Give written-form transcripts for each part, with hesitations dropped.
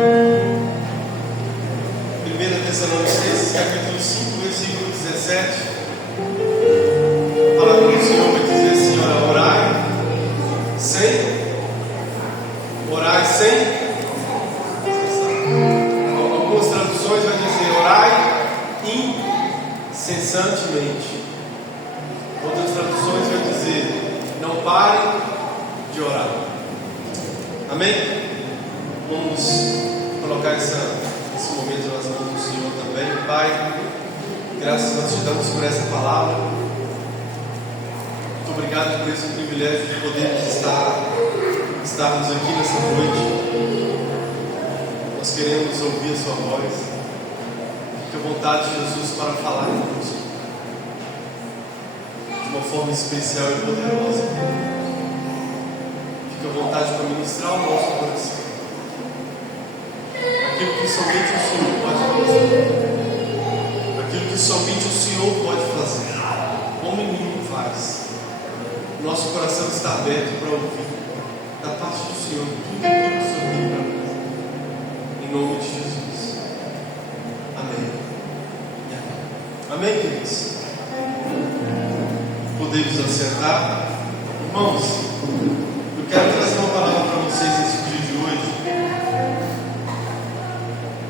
1 Tessalonicenses, capítulo 5, versículo 17. A palavra do Senhor vai dizer assim: orai sem. Algumas traduções vai dizer orai incessantemente. Outras traduções vai dizer não parem de orar. Amém? Vamos colocar esse momento nas mãos do Senhor também. Pai, graças nós te damos por essa palavra. Muito obrigado por esse privilégio de podermos estarmos aqui nessa noite. Nós queremos ouvir a sua voz. Fique à vontade, Jesus, para falar conosco de uma forma especial e poderosa. Fique à vontade para ministrar o nosso coração aquilo que somente o Senhor pode fazer, aquilo que somente o Senhor pode fazer. Homem nenhum faz. Nosso coração está aberto para ouvir da parte do Senhor tudo aquilo que o Senhor tem para nós. Em nome de Jesus. Amém. Amém, queridos? Podemos acertar? Irmãos, eu quero trazer uma palavra para vocês nesse dia de hoje,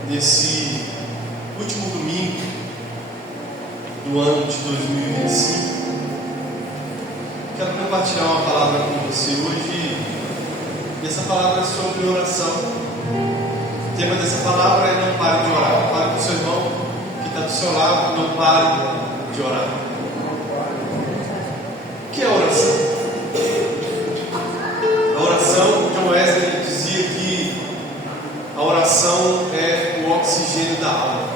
nesse último domingo do ano de 2025. Quero compartilhar uma palavra com você hoje, e essa palavra é sobre oração. O tema dessa palavra é não pare de orar. Fale com o seu irmão que está do seu lado, não pare de orar. O que é oração? A oração, John Wesley dizia que a oração é o oxigênio da alma.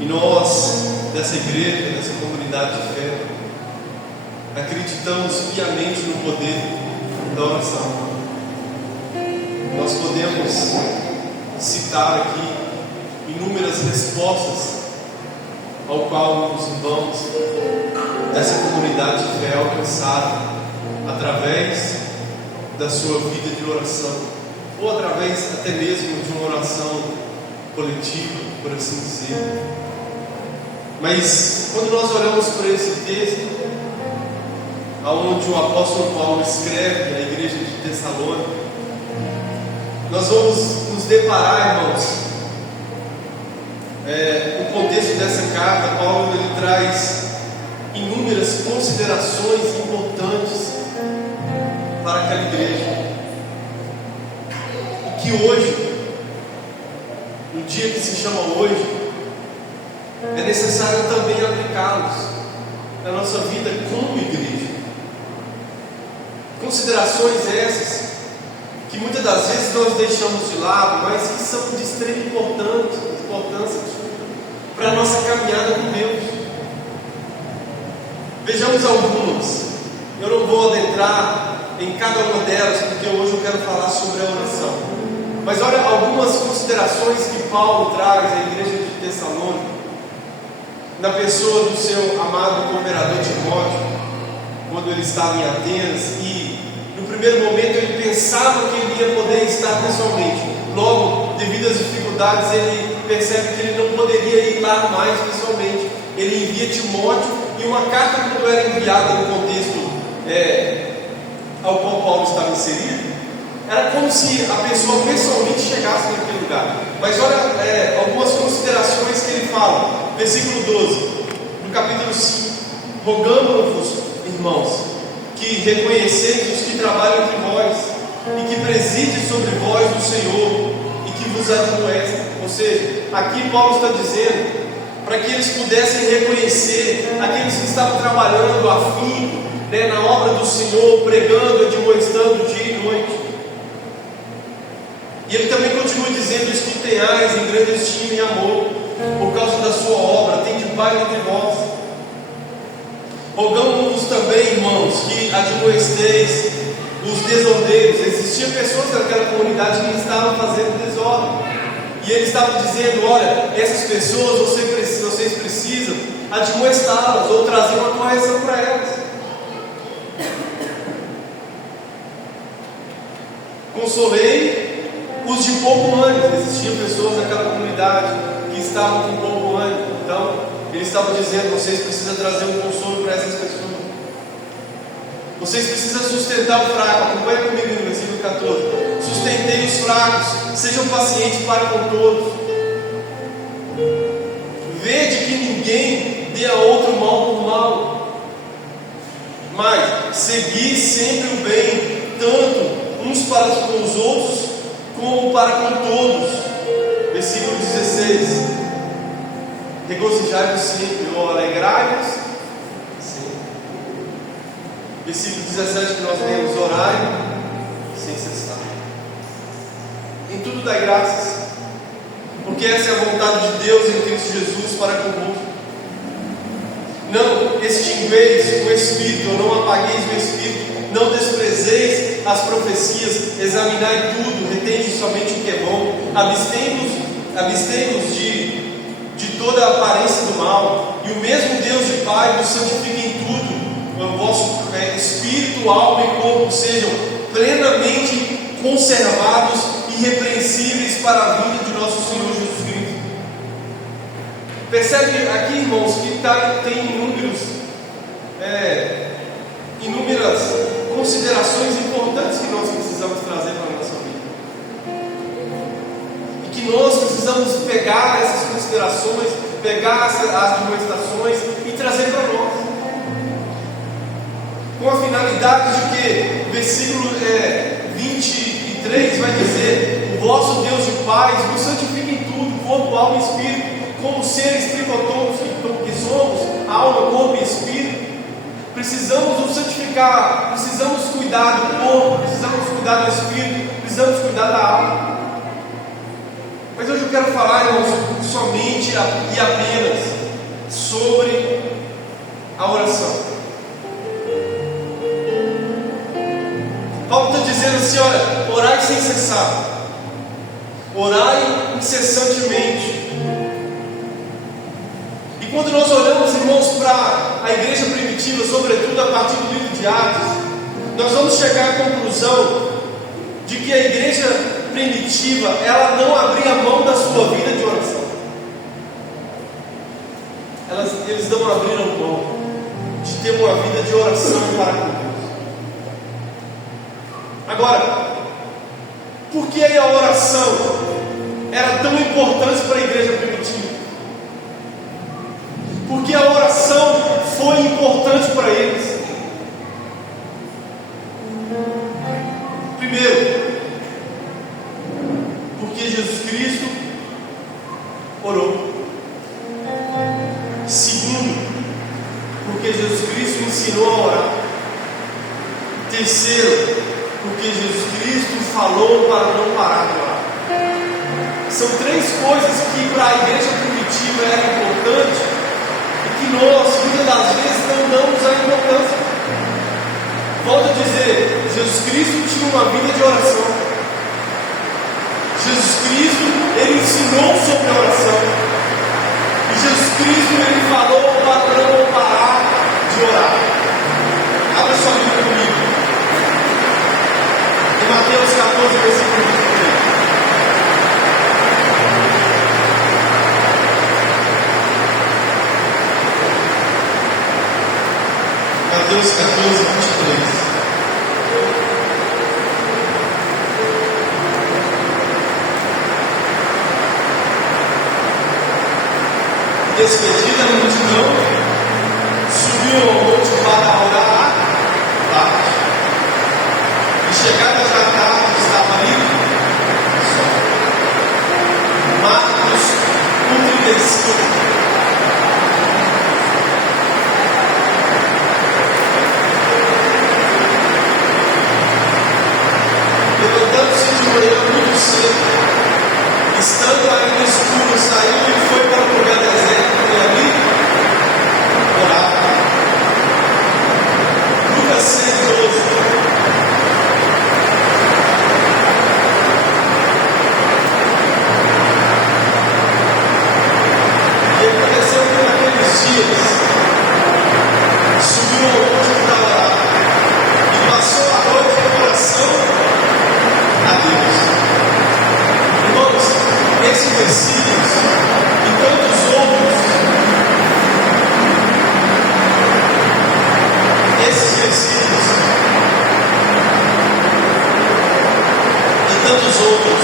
E nós, dessa igreja, dessa comunidade de fé, acreditamos piamente no poder da oração. Nós podemos citar aqui inúmeras respostas ao qual os irmãos dessa comunidade de fé alcançaram através da sua vida de oração, ou através até mesmo de uma oração coletiva, por assim dizer. Mas quando nós olhamos para esse texto, aonde o apóstolo Paulo escreve à igreja de Tessalônica, nós vamos nos deparar, irmãos, o contexto dessa carta. Paulo ele traz inúmeras considerações importantes para aquela igreja, e que hoje, no dia que se chama hoje, é necessário também aplicá-los na nossa vida como igreja. Considerações essas que muitas das vezes nós deixamos de lado, mas que são de extrema importância para a nossa caminhada com Deus. Vejamos algumas. Eu não vou adentrar em cada uma delas, porque hoje eu quero falar sobre a oração. Mas olha algumas considerações que Paulo traz à igreja de Tessalônica, na pessoa do seu amado cooperador Timóteo, quando ele estava em Atenas, e no primeiro momento ele pensava que ele ia poder estar pessoalmente. Logo, devido às dificuldades, ele percebe que ele não poderia ir lá mais pessoalmente. Ele envia Timóteo, e uma carta, quando era enviada no contexto ao qual Paulo estava inserido, era como se a pessoa pessoalmente chegasse naquele lugar. Mas olha algumas considerações que ele fala. Versículo 12, no capítulo 5: rogamos-vos, irmãos, que reconheceis os que trabalham entre vós, e que preside sobre vós o Senhor, e que vos admoestem. Ou seja, aqui Paulo está dizendo para que eles pudessem reconhecer aqueles que estavam trabalhando afinco, na obra do Senhor, pregando, admoestando dia e noite. E ele também continua dizendo: os que tenhais em grande estima e amor por causa da sua obra, tende paz entre vós. Rogamos-vos também, irmãos, que admoesteis os desordeiros. Existiam pessoas naquela comunidade que estavam fazendo desordem, e ele estava dizendo: olha, essas pessoas vocês precisam admoestá-las ou trazer uma correção para elas. Consolei os de pouco ânimo. Existiam pessoas naquela comunidade que estavam com pouco ânimo. Então, eles estavam dizendo: vocês precisam trazer um consolo para essas pessoas. Vocês precisam sustentar o fraco. Acompanhe comigo no versículo 14. Sustentei os fracos, sejam pacientes para com todos. Vede que ninguém dê a outro mal por mal, mas segui sempre o bem, tanto uns para com os outros, como para com todos. Versículo 16. Regozijai-vos sempre, ou alegrai-vos sempre. Versículo 17 que nós lemos: orai sem cessar. Em tudo dai graças, porque essa é a vontade de Deus em Cristo Jesus para convosco. Não extingueis o Espírito, ou não apagueis o Espírito. Não desprezeis as profecias. Examinai tudo, retende somente o que é bom. Abstei-vos de toda a aparência do mal. E o mesmo Deus e Pai vos santifique em tudo. O vosso espírito, alma e corpo sejam plenamente conservados, irrepreensíveis para a vinda de nosso Senhor Jesus Cristo. Percebe aqui, irmãos, que tem inúmeras considerações importantes que nós precisamos trazer para a nossa vida. E que nós precisamos pegar essas considerações, pegar as demonstrações e trazer para nós. Com a finalidade de que, versículo 23 vai dizer: o vosso Deus e Pai vos santifique em tudo, corpo, alma e espírito, como seres tripotômicos que somos, alma, corpo e espírito. Precisamos nos santificar, precisamos cuidar do corpo, precisamos cuidar do espírito, precisamos cuidar da alma. Mas hoje eu quero falar, irmãos, somente e apenas sobre a oração. Paulo está dizendo assim: olha, orai sem cessar, orai incessantemente. E quando nós olhamos, irmãos, para a igreja primitiva, sobretudo a partir do livro de Atos, nós vamos chegar à conclusão de que a igreja primitiva, ela não abria mão da sua vida de oração. Eles não abriram mão de ter uma vida de oração para com Deus. Agora, por que a oração era tão importante para a igreja primitiva? Porque a oração foi importante para eles. Primeiro, porque Jesus Cristo orou. Segundo, porque Jesus Cristo ensinou a orar. Terceiro, porque Jesus Cristo falou para não parar de orar. São três coisas que para a igreja primitiva era importante e que nós, muitas das vezes, não damos a importância. Volto a dizer, Jesus Cristo tinha uma vida de oração. Jesus Cristo, Ele ensinou sobre a oração. E Jesus Cristo, Ele falou para não parar de orar. Abra sua Bíblia comigo. Em Mateus 14, versículo 23. Mateus 14, 23. Despedida a multidão, subiu ao monte para orar à parte. E chegada já tarde, estava ali só. Marcos 1,35. Levantando-se de manhã muito cedo, estando ainda escuro, saiu e foi para o lugar deserto e ali orava. Lucas 6,12. E aconteceu que naqueles dias subiu ao monte para orar e passou a noite em oração a Deus. esses versículos e tantos outros, esses versículos e tantos outros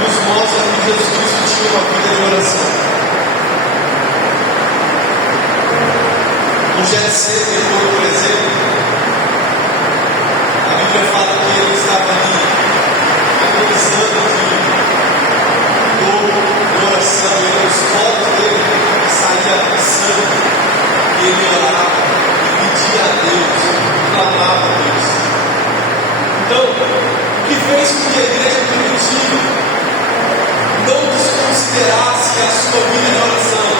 nos mostram que Jesus Cristo tinha uma vida de oração. No Getsemane, por exemplo, a Bíblia fala que ele estava ali agonizando de dor, de oração, e nos poros dele saía sangue, e ele orava, e pedia a Deus, clamava a Deus. Então, o que fez com que a igreja primitiva não desconsiderasse a sua vida de oração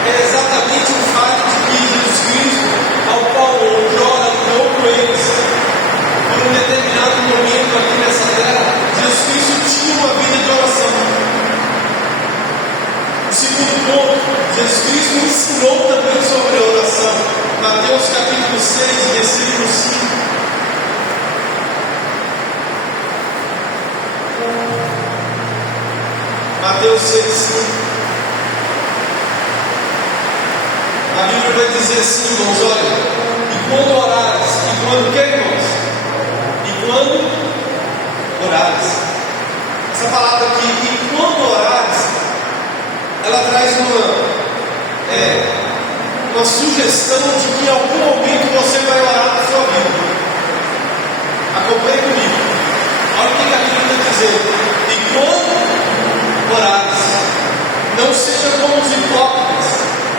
é exatamente o fato de que Jesus Cristo, ao qual outrora andou com eles, por um determinado momento aqui nessa terra, Jesus Cristo tinha uma vida de oração. O segundo ponto, Jesus Cristo ensinou também sobre a oração. Mateus capítulo 6, versículo 5. Mateus 6, 5. A Bíblia vai dizer assim, irmãos, olha, e quando orares, e quando que, irmãos? E quando orares. Essa palavra aqui, e quando orares, ela traz uma sugestão de que em algum momento você vai orar na sua vida. Acompanhe comigo. Olha o que a Bíblia está dizendo. E quando orares, não seja como os hipócritas,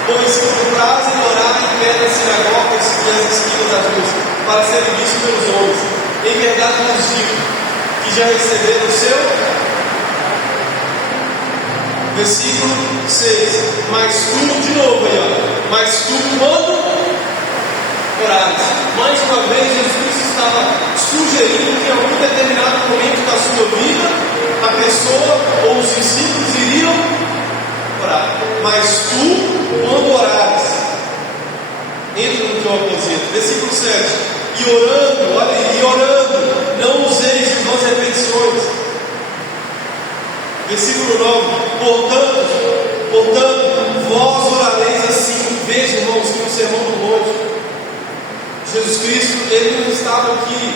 pois trazem orar em pé das sinagogas e as esquinas das ruas, para serem vistos pelos homens. Em verdade vos digo, que já receberam o seu. Versículo 6. Mas tu, de novo aí, ó. Mas tu, quando orares, mais uma vez Jesus Cristo estava sugerindo que em algum determinado momento da sua vida, a pessoa ou os discípulos iriam orar. Mas tu, quando orares, entra no teu aposento. Versículo 7. E orando, olha aí, e orando, não useis de vãs repetições. Versículo 9. Portanto, vós orareis assim. Veja, irmãos, que no Sermão do Monte, Jesus Cristo, ele não estava aqui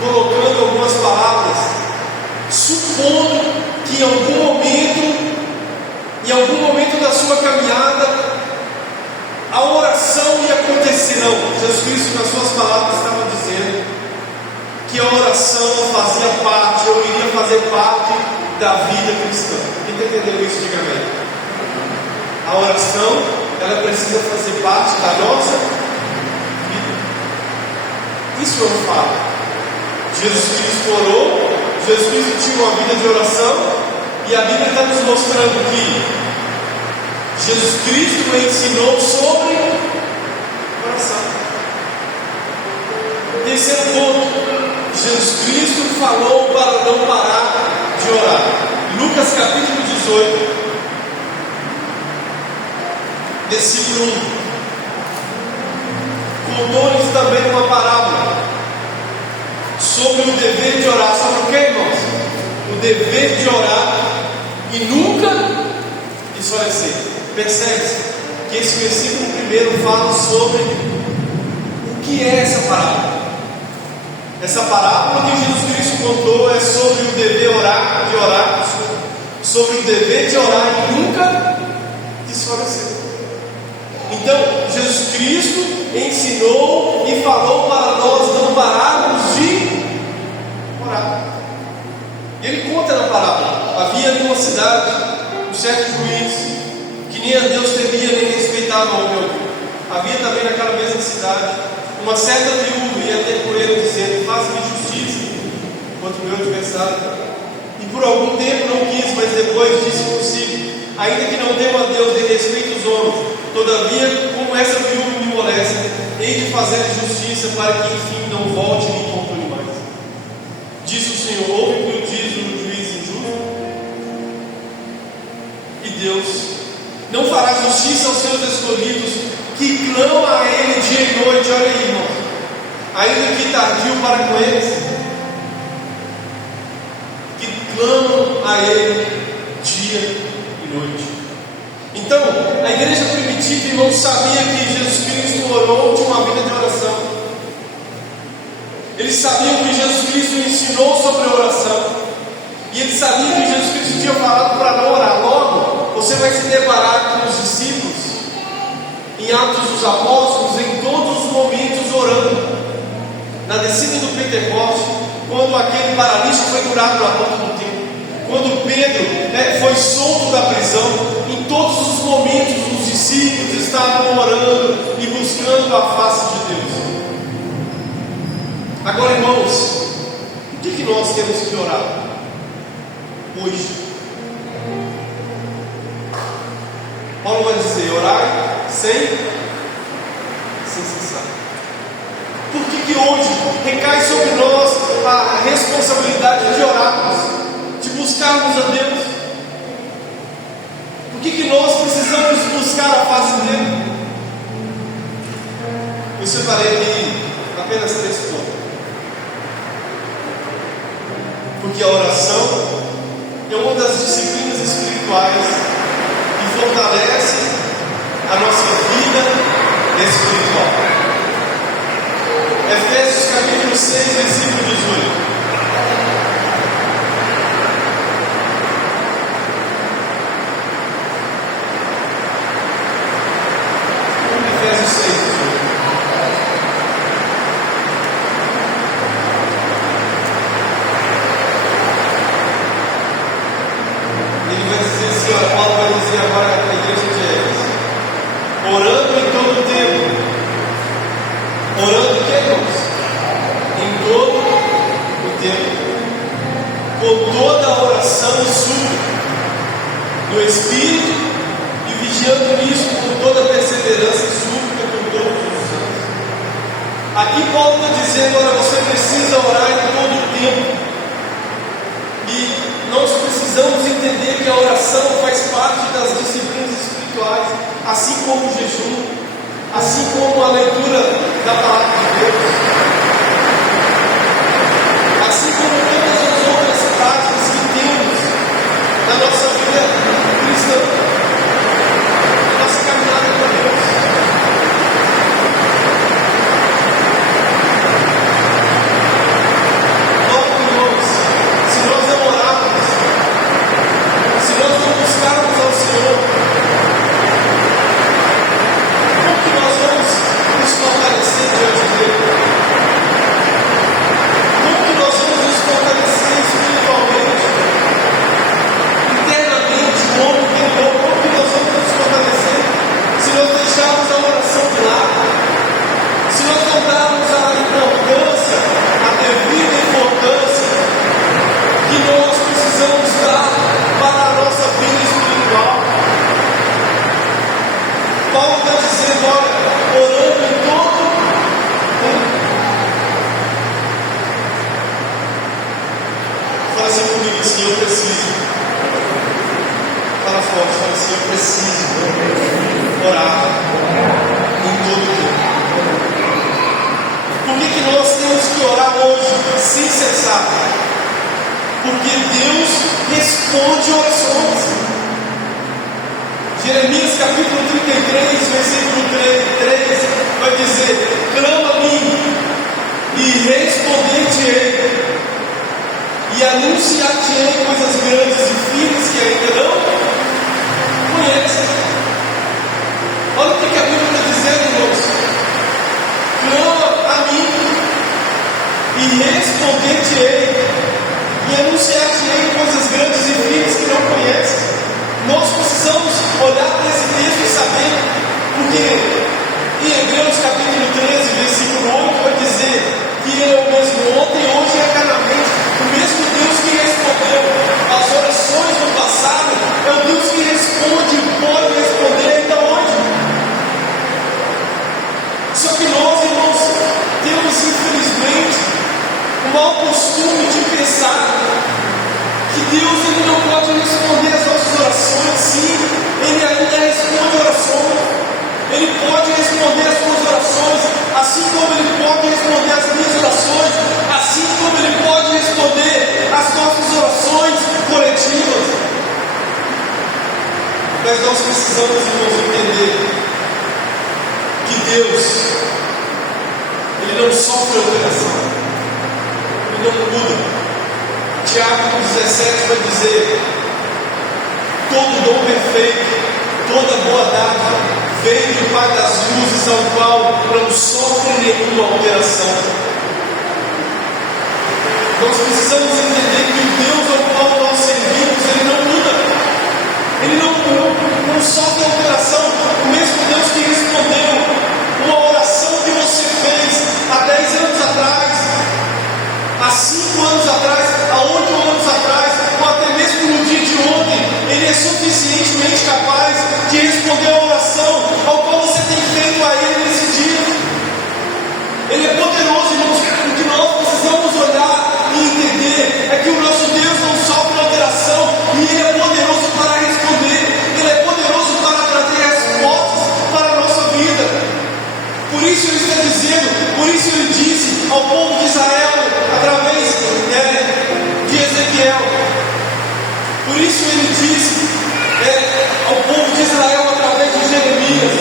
colocando algumas palavras, supondo que em algum momento da sua caminhada, a oração ia acontecer. Não, Jesus Cristo, nas suas palavras, estava dizendo que a oração fazia parte, ou iria fazer parte da vida cristã. Quem está entendendo isso, diga amém. A oração, ela precisa fazer parte da nossa vida. Isso é um fato. Jesus Cristo orou, Jesus Cristo tinha uma vida de oração, e a Bíblia está nos mostrando que Jesus Cristo ensinou sobre oração. Terceiro ponto, Jesus Cristo falou para não parar de orar. Lucas capítulo 18, versículo 1. Contou-lhes também uma parábola sobre o dever de orar. Sobre o que, irmãos? O dever de orar e nunca desfalecer. Percebe-se que esse versículo primeiro fala sobre o que é essa parábola. Essa parábola que Jesus Cristo contou é sobre o dever de orar, sobre o dever de orar e nunca desfalecer. Então, Jesus Cristo ensinou e falou para nós não pararmos de orar. Ele conta na parábola: havia em uma cidade um certo juiz que nem a Deus temia nem respeitava o homem algum. Havia também naquela mesma cidade uma certa viúva ia ter por ele dizendo: faça-me justiça contra o meu adversário. E por algum tempo não quis, mas depois disse consigo: ainda que não tema a Deus nem respeite os homens, todavia, como essa viúva me molesta, hei de fazer justiça para que enfim não volte e me importune mais. Disse o Senhor: ouve o que diz o juiz injusto? E Deus não fará justiça aos seus escolhidos, que clamam a Ele dia e noite. Olha aí, irmãos, ainda que tardio para com eles. clamam a Ele dia e noite. Então, a igreja primitiva, irmão, sabia que Jesus Cristo orou de uma vida de oração. Eles sabiam que Jesus Cristo ensinou sobre a oração. E eles sabiam que Jesus Cristo tinha falado para não orar. Logo, você vai se deparar com os discípulos em Atos dos Apóstolos, em todos os momentos orando. Na descida do Pentecoste, quando aquele paralítico foi curado na porta do templo, quando Pedro foi solto da prisão, em todos os momentos os discípulos estavam orando e buscando a face de Deus. Agora, irmãos, o que nós temos que orar hoje? Paulo vai dizer: orai sem cessar. Por que hoje recai sobre nós a responsabilidade de orarmos, de buscarmos a Deus? Por que nós precisamos buscar a face dele? Eu separei aqui apenas 3 pontos. Porque a oração é uma das disciplinas espirituais que fortalece a nossa vida espiritual. Efésios capítulo 6, versículo 18. Efésios 6, 18. Ele vai dizer assim, Paulo vai dizer agora à igreja de Éfeso: orando em todo o tempo. Orando o que, irmãos? Em todo o tempo, com toda a oração e súplica no Espírito, e vigiando nisso com toda a perseverança e súplica com todos os santos. Aqui Paulo está dizendo: olha, você precisa orar em todo o tempo. E nós precisamos entender que a oração faz parte das disciplinas espirituais, assim como o jejum, assim como a leitura da palavra de Deus, assim como todas as outras práticas que temos na nossa vida cristã, na nossa caminhada com Deus. Logo, irmãos, se nós não orarmos, se nós não buscarmos ao Senhor, como que nós vamos nos fortalecer diante dele? Como que nós vamos nos fortalecer espiritualmente, internamente, no homem interior? Como que nós vamos nos fortalecer se nós deixarmos a oração de lado? Se nós não darmos a importância, a devida importância que nós precisamos dar para a nossa vida espiritual? Paulo está dizendo: olha, orando em todo tempo. Fala assim comigo, assim: eu preciso. Fala forte, fala assim: eu preciso orar em todo tempo. Por que nós temos que orar hoje sem cessar? Porque Deus responde orações. Jeremias capítulo 33, versículo 3 vai dizer: clama a mim e responder-te-ei, e anunciar-te-ei coisas grandes e firmes que ainda não conheces. Olha o que a Bíblia está dizendo, irmãos: clama a mim e responder-te-ei, e anunciar-te-ei coisas grandes e firmes que não conheces. Nós precisamos olhar para esse texto e saber, porque em Hebreus capítulo 13, versículo 8 vai dizer que Ele é o mesmo ontem, hoje e eternamente. O mesmo Deus que respondeu às orações do passado é o Deus que responde e pode responder ainda hoje. Só que nós, irmãos, temos infelizmente o mau costume de pensar que Deus ele não pode responder às nossas orações. Sim, Ele ainda responde orações. Ele pode responder às suas orações, assim como Ele pode responder às minhas orações, assim como Ele pode responder às nossas orações não muda. Tiago 17 vai dizer: todo dom perfeito, toda boa dádiva vem do Pai das luzes, ao qual não sofre nenhuma alteração. Nós precisamos entender que o Deus ao qual nós servimos, Ele não muda. Ele não sofre alteração. O mesmo Deus que respondeu uma oração que você fez há 10 anos atrás, há 5 anos atrás, há 8 anos atrás, ou até mesmo no dia de ontem, Ele é suficientemente capaz de responder a oração ao qual você tem feito a Ele nesse dia. Ele é poderoso, irmãos. O que nós precisamos olhar e entender é que o nosso Deus não sofre alteração, e Ele é poderoso para responder. Ele é poderoso para trazer respostas para a nossa vida. Por isso Ele está dizendo, por isso Ele disse ao povo de Israel, através de Ezequiel. Por isso Ele disse ao povo de Israel, através de Jeremias,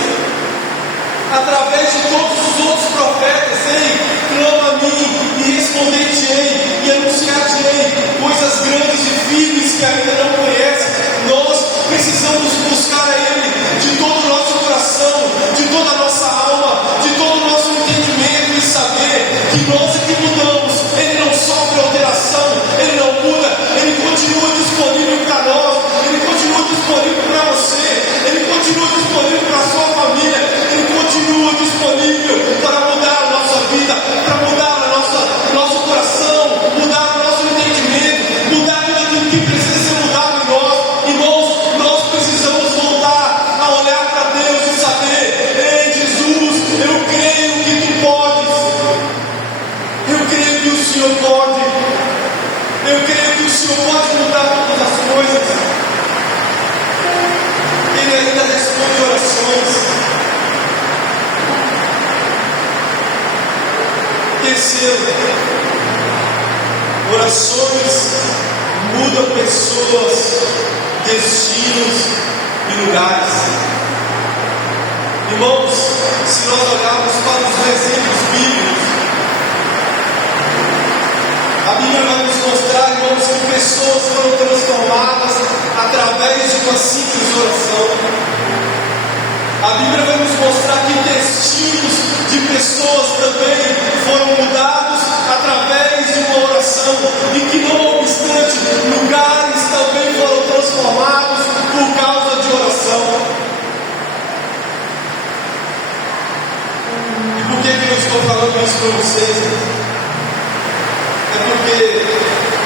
através de todos os outros profetas: ei, clama a mim e responder-te-ei e anunciar-te-ei coisas grandes e firmes que ainda não conhece. Nós precisamos buscar a Ele de todo o nosso coração, de toda a nossa alma, de todo o nosso entendimento, e saber que nós é que mudamos. Ele não sofre alteração, Ele não muda, Ele continua disponível para nós, Ele continua disponível para você, Ele continua disponível para a sua família, Ele continua disponível para mudar a nossa vida, para mudar o nosso coração, mudar o nosso entendimento, mudar tudo aquilo que precisa ser mudado em nós. Irmãos, nós precisamos voltar a olhar para Deus e saber: ei, Jesus, eu creio que Tu podes, eu creio que o Senhor pode, eu creio que o Senhor pode mudar todas as coisas. Ele ainda responde orações. Terceiro, orações mudam pessoas, destinos e lugares. Irmãos, se nós olharmos para os exemplos bíblicos, a Bíblia vai nos mostrar, irmãos, que pessoas foram transformadas através de uma simples oração. A Bíblia vai nos mostrar que destinos de pessoas também foram mudados através de uma oração, e que, não obstante, lugares também foram transformados por causa de oração. E por que eu estou falando isso para vocês? É porque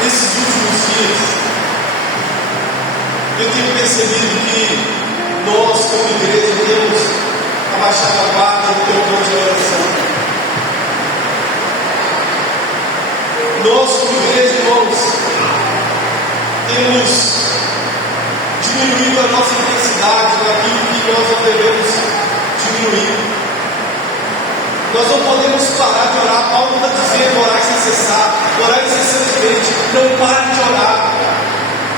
nesses últimos dias eu tenho percebido que nós, como igreja, temos abaixado a guarda no tempo de oração. Nós, como igreja, irmãos, temos diminuído a nossa intensidade naquilo que nós não devemos diminuir. Nós não podemos parar de orar. Paulo está dizendo: orar sem cessar, orar incessantemente. Não pare de orar.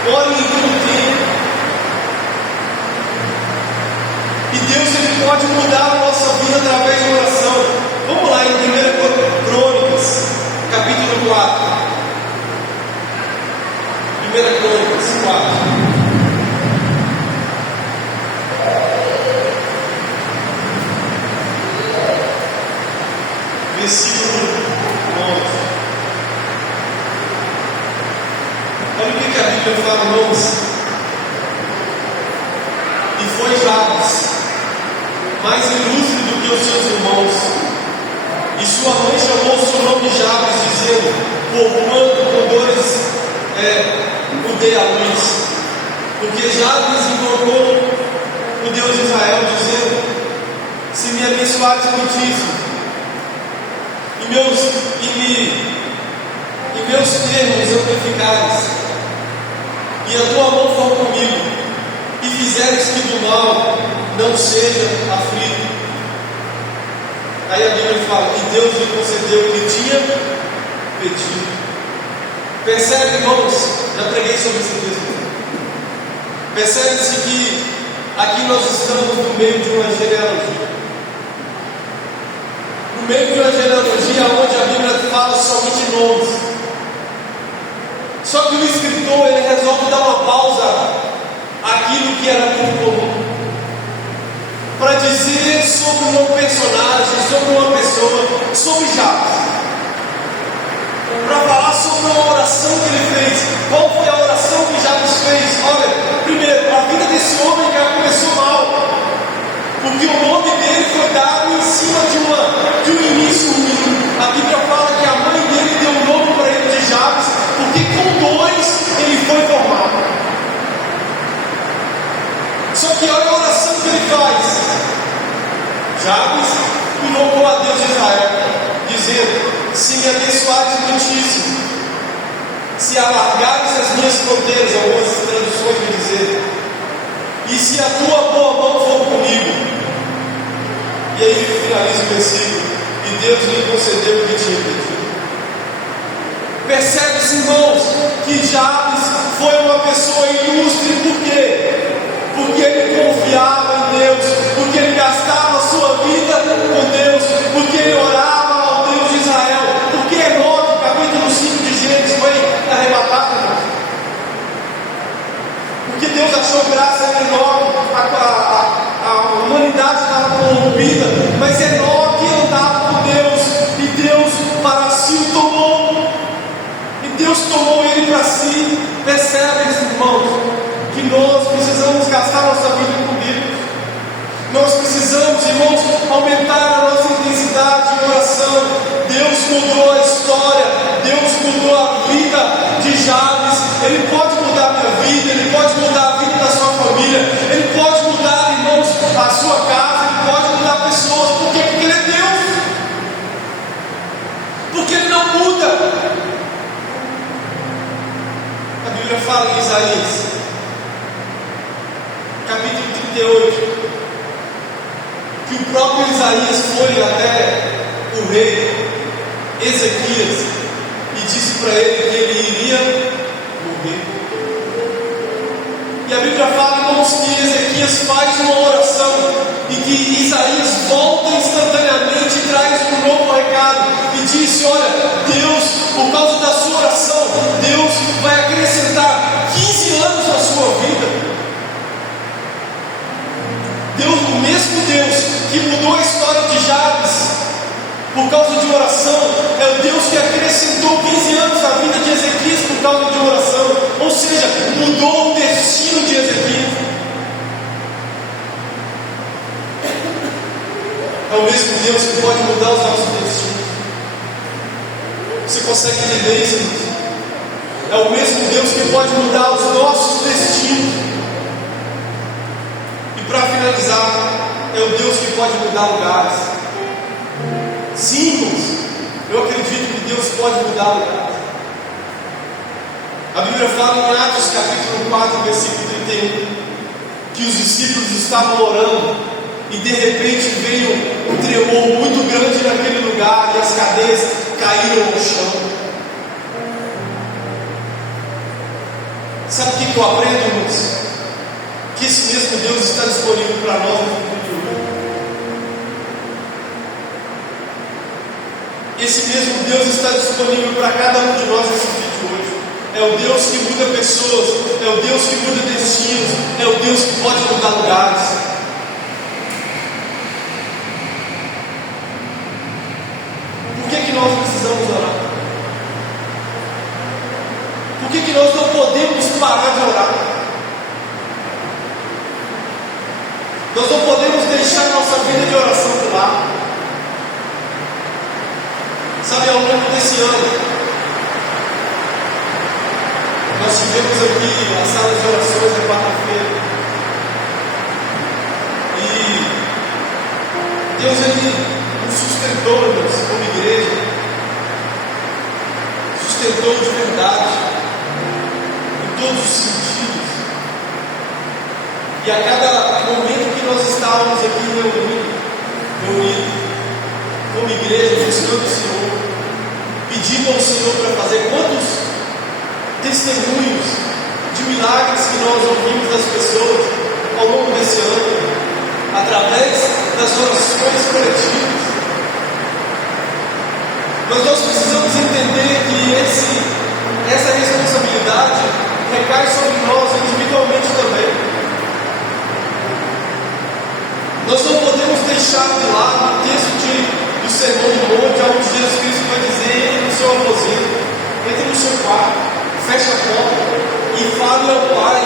Ore em todo tempo. E Deus, Ele pode mudar a nossa vida através de oração. Vamos lá em 1 Crônicas, capítulo 4. 1 Crônicas 4. Versículo 11. Olha o que a Bíblia fala, irmãos. E foi Jabes mais ilustre do que os seus irmãos, e sua mãe chamou o seu nome Jabes, dizendo: porquanto com dores o dei à luz. Porque Jabes invocou o Deus de Israel, dizendo: se me abençoares muitíssimo, e meus termos amplificares, e a tua mão for comigo, e fizeres que do mal não seja aflito. Aí a Bíblia fala que Deus lhe concedeu o que tinha pedido. Percebe, irmãos? Já preguei sobre esse texto. Percebe-se que aqui nós estamos no meio de uma genealogia. No meio de uma genealogia onde a Bíblia fala somente nomes. Só que o escritor, ele resolve dar uma pausa àquilo que era muito comum, para dizer sobre um personagem, sobre uma pessoa, sobre Jabes, para falar sobre uma oração que ele fez. Qual foi a oração que Jabes fez? Olha, primeiro, a vida desse homem já começou mal, porque o nome dele foi dado em cima de um início ruim. A Bíblia fala que a mãe dele deu o nome para ele de Jabes, porque com dois ele foi formado. Só que olha a oração que ele faz. Jabes invocou a Deus de Israel, dizendo: se me abençoares muitíssimo, se alargares as minhas fronteiras, algumas traduções vão dizer, e se a tua boa mão for comigo. E aí ele finaliza o versículo: e Deus lhe concedeu o que tinha pedido. Percebe-se, irmãos, que Jabes foi uma pessoa ilustre. Por quê? Porque ele confiava em Deus, porque ele gastava a sua vida com Deus, porque ele orava ao Deus de Israel, porque Enoque, capítulo 5 de Gênesis, foi arrebatado, irmãos. Porque Deus achou graça em Enoque, a humanidade estava corrompida, mas Enoque andava com Deus, e Deus para si o tomou, e Deus tomou ele para si. Percebem, irmãos, que nós precisamos gastar nossa vida com Deus. Nós precisamos, irmãos, aumentar a nossa intensidade em oração. Deus mudou a história, Deus mudou a vida de Jabes. Ele pode mudar a minha vida, Ele pode mudar a vida da sua família, Ele pode mudar, irmãos, a sua casa, Ele pode mudar pessoas. Por quê? Porque Ele é Deus. Porque Ele não muda. A Bíblia fala em Isaías, capítulo 38, que o próprio Isaías foi até o rei Ezequias e disse para ele que ele iria morrer. E a Bíblia fala, irmãos, que Ezequias faz uma oração e que Isaías volta instantaneamente e traz um novo recado e disse: olha, Deus, por causa da sua oração, Deus vai acrescentar 15 anos na sua vida. Deus, o mesmo Deus que mudou a história de Jabes por causa de oração, é o Deus que acrescentou 15 anos à vida de Ezequias por causa de oração. Ou seja, mudou o destino de Ezequias. É o mesmo Deus que pode mudar os nossos destinos. Você consegue entender isso, irmãos? É o mesmo Deus que pode mudar os nossos destinos. Para finalizar, é o Deus que pode mudar lugares. Sim, irmãos, eu acredito que Deus pode mudar lugares. A Bíblia fala em Atos capítulo 4, versículo 31, que os discípulos estavam orando e de repente veio um tremor muito grande naquele lugar e as cadeias caíram no chão. Sabe o que eu aprendo, irmãos? Que esse mesmo Deus está disponível para nós no futuro. Esse mesmo Deus está disponível para cada um de nós nesse vídeo hoje. É o Deus que muda pessoas, é o Deus que muda destinos, é o Deus que pode mudar lugares. Por que nós precisamos orar? Por que nós não podemos parar de orar? Nós não podemos deixar nossa vida de oração de lado. Sabe, ao longo desse ano, nós tivemos aqui a sala de orações na quarta-feira. E Deus, Ele nos sustentou, irmãos, como igreja. Sustentou de verdade, em todos os sentidos. E a cada momento que nós estávamos aqui reunidos, como igreja, buscando o Senhor, pedindo ao Senhor para fazer quantos testemunhos de milagres que nós ouvimos das pessoas ao longo desse ano, através das orações coletivas. Mas nós precisamos entender que essa responsabilidade quarto, feche a porta e fale ao Pai,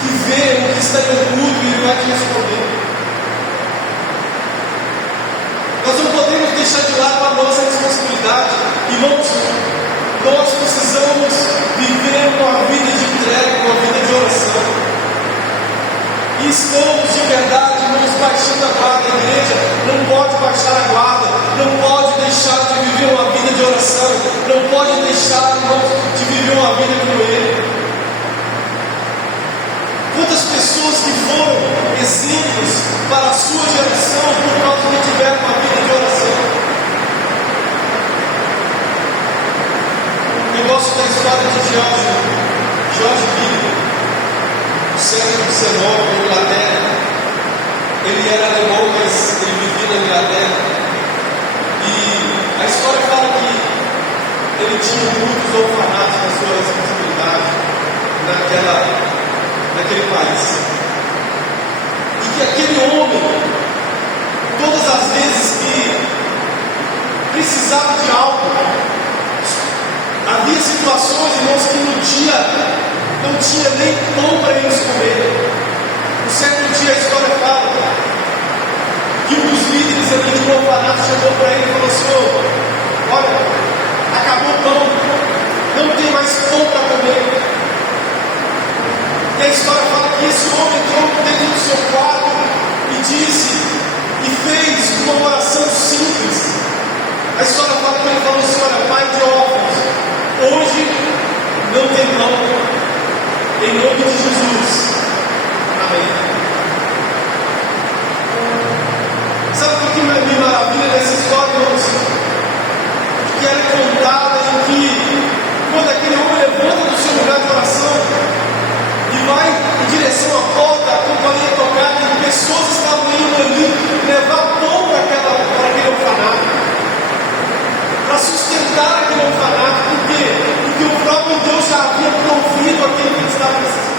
que vê o que está em oculto e Ele vai te responder. Nós não podemos deixar de lado a nossa responsabilidade. Irmãos, nós precisamos viver uma vida de entrega, uma vida de oração. E estamos de verdade, irmãos, baixando a guarda. A igreja não pode baixar a guarda, não pode deixar de viver uma vida de oração, não pode deixar, irmãos, de viver uma vida com Ele. Quantas pessoas que foram exemplos para a sua geração por causa que tiveram uma vida de oração. Eu gosto da história de George Billy, do século XIX, na Inglaterra. Ele era alemão, mas ele vivia na Inglaterra. E a história fala que ele tinha muitos orfanatos na sua responsabilidade naquele país. E que aquele homem, todas as vezes que precisava de algo, havia situações, irmãos, que no dia não tinha nem pão para eles comer. Um certo dia a história fala que um dos líderes ali do orfanato chegou para ele e falou: Senhor, olha, acabou o pão, não tem mais pão para comer. E a história fala que esse homem entrou dentro do seu quarto e disse, e fez uma oração simples. A história fala que ele falou assim: olha, Pai de órfãos, hoje não tem pão, em nome de Jesus, amém. Sabe o que me maravilha nessa história, irmãos? Que ela é contada em que, quando aquele homem levanta do seu lugar de oração e vai em direção à porta, a companhia tocada, e pessoas estavam indo ali levar pão para aquele orfanato, para sustentar aquele orfanato. Por quê? Porque o próprio Deus já havia provido aquilo que estava necessitando.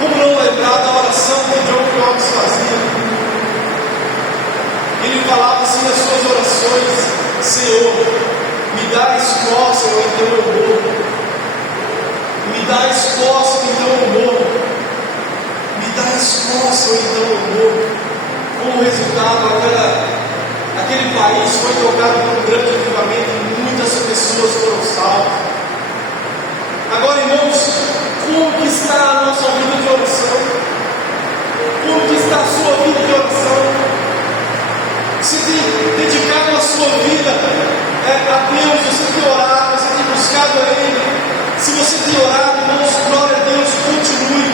Como não lembrar da oração que John Knox fazia? Ele falava assim nas suas orações: Senhor, me dá esforço, ou então eu morro. Me dá esforço, então eu morro. Me dá esforço, então eu morro. Como resultado, aquele país foi tocado por um grande avivamento e muitas pessoas foram salvas. Agora, irmãos, como que está a nossa vida de oração? Como que está a sua vida de oração? Você tem dedicado a sua vida a Deus? Você tem orado, você tem buscado a Ele? Se você tem orado, irmãos, glória a Deus, continue.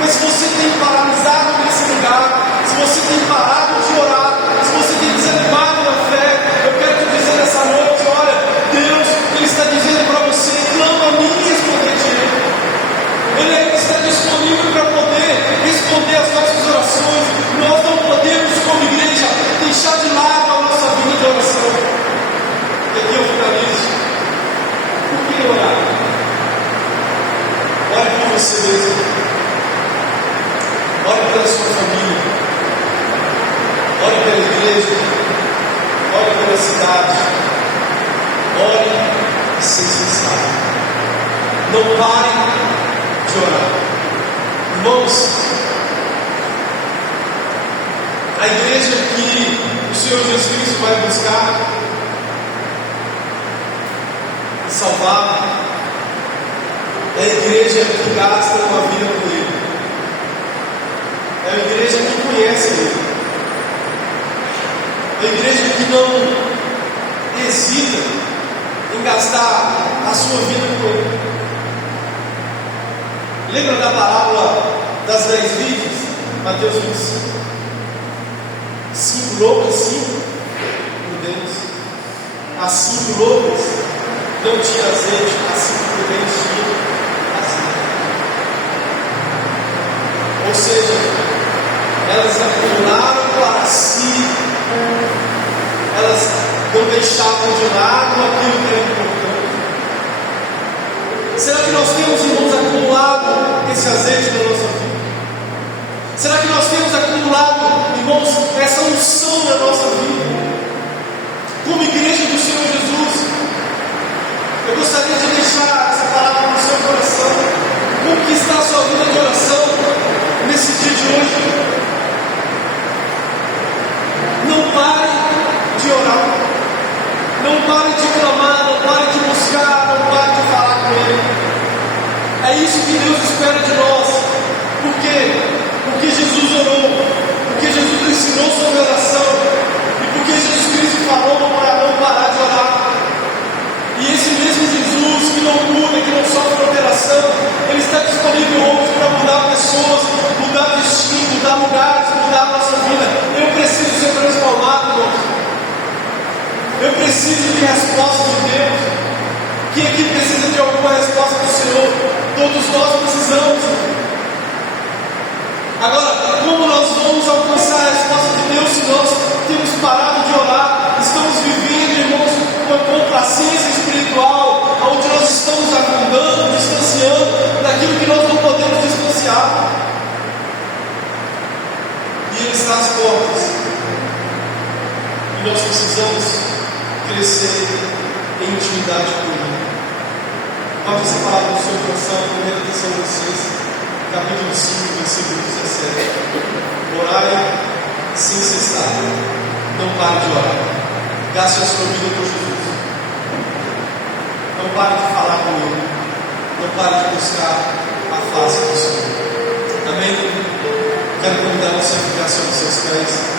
Mas se você tem paralisado nesse lugar, se você tem parado de orar, se você tem desanimado na fé, eu quero te dizer nessa noite: olha, Deus, Ele está dizendo para você: clama a mim e responde-te. Ele está disponível para poder responder as nossas orações. Nós não podemos, como igreja, deixar de lado a nossa vida de oração. E aqui eu finalizo. Por que orar? Ore por você mesmo. Ore pela sua família. Ore pela igreja. Ore pela cidade. Ore sem cessar. Não pare de orar. Irmãos, a igreja que o Senhor Jesus Cristo vai buscar salvar é a igreja que gasta uma vida com Ele, é a igreja que conhece Ele, é a igreja que não hesita em gastar a sua vida com Ele. Lembra da parábola das 10 virgens? Mateus 25. 5 loucas, 5 prudentes. As 5 loucas não tinha azeite, as 5 prudentes tinham azeite. Ou seja, elas acumularam para si, elas não deixavam de lado aquilo que era importante. Será que nós temos, irmãos, acumulado esse azeite na nossa vida? Será que nós temos acumulado, irmãos, essa unção na nossa vida? Como igreja do Senhor está a sua vida de oração nesse dia de hoje? Não pare de orar, não pare de clamar, não pare de buscar, não pare de falar com Ele. É isso que Deus espera de nós. Por quê? Porque Jesus orou, porque Jesus ensinou sobre oração e porque Jesus Cristo falou para não parar de orar. E esse mesmo Jesus que não muda, que não sofre operação, Ele está disponível hoje para mudar pessoas, mudar destino, mudar lugares, mudar a nossa vida. Eu preciso ser transformado, irmãos. Eu preciso de resposta de Deus. Quem aqui precisa de alguma resposta do Senhor? Todos nós precisamos. Agora, como nós vamos alcançar a resposta de Deus se nós temos parado de orar? Estamos vivendo, irmãos, uma complacência espiritual, onde nós estamos afundando, distanciando daquilo que nós não podemos distanciar. E Ele está às portas. E nós precisamos crescer em intimidade com Ele. Pode essa palavra no seu coração, 1 Tessalonicenses, capítulo 5, versículo 17. Orai sem cessar. Não pare de orar. Gaste a sua vida por Jesus. Não pare de falar com Ele. Não pare de buscar a face do Senhor. Amém? Quero convidar você a ficar sobre seus pés.